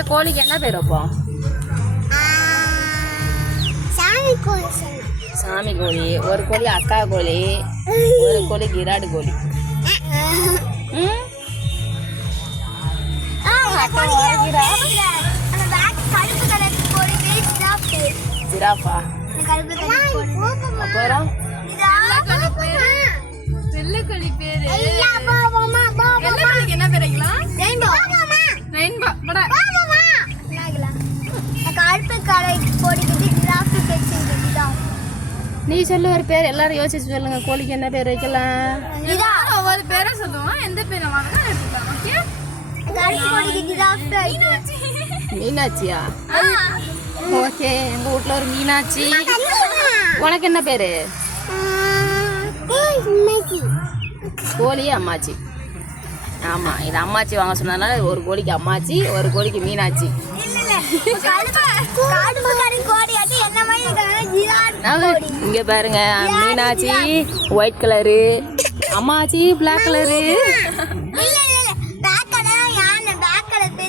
இந்த கோழிக்கு என்ன பேர் வைப்போம்? சாமி கோழி. ஒரு கோழி அக்கா கோழி, ஒரு கோழி கிராடு கோழி. ஜிராஃபா. அப்புறம் வெள்ளைக்கோழி பேரு வெள்ளைக்கோழிக்கு என்ன பேர் வைக்கலாம்? நீ சொல்லு ஒரு பேர். எல்லாரும் யோசிச்சு சொல்லுங்க. கோழிக்கு என்ன பேர் வைக்கலாம்? ஒவ்வொரு பேரை சொல்லுவோம். எந்த பேரை மீனாட்சியா? ஓகே, எங்க வீட்ல ஒரு மீனாட்சி. உனக்கு என்ன பேரு? கோழி அம்மாச்சி. ஆமா, இது அம்மாச்சி வாங்க சொன்னதுனால ஒரு கோழிக்கு அம்மாச்சி, ஒரு கோழிக்கு மீனாட்சி. இங்க பாருங்க, மீனாட்சி ஒயிட் கலரு, அம்மாச்சி பிளாக் கலரு.